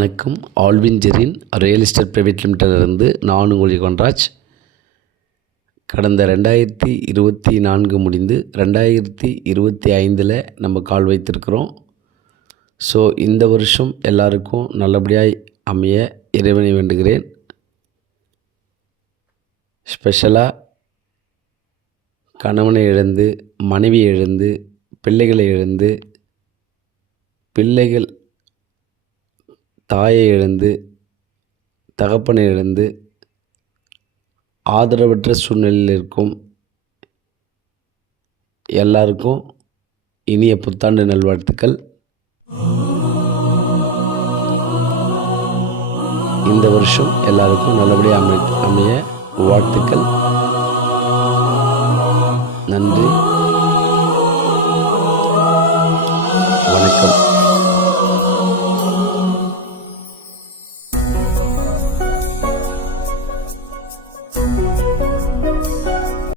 வணக்கம். Alvin Jerin real estate private லிமிட்டடிலிருந்து நான் உங்கள் யுகன்ராஜ். கடந்த 2024 முடிந்து 2025 நம்ம கால் வைத்திருக்கிறோம். ஸோ இந்த வருஷம் எல்லாருக்கும் நல்லபடியாய் அமைய இறைவனை வேண்டுகிறேன். ஸ்பெஷலாக கணவனை இழந்து, மனைவியை இழந்து, பிள்ளைகளை இழந்து, பிள்ளைகள் தாயை இழந்து, தகப்பனை இழந்து, ஆதரவற்ற சூழ்நிலையில் இருக்கும் எல்லாருக்கும் இனிய புத்தாண்டு நல்வாழ்த்துக்கள். இந்த வருஷம் எல்லாருக்கும் நல்லபடியாக அமைய வாழ்த்துக்கள். நன்றி.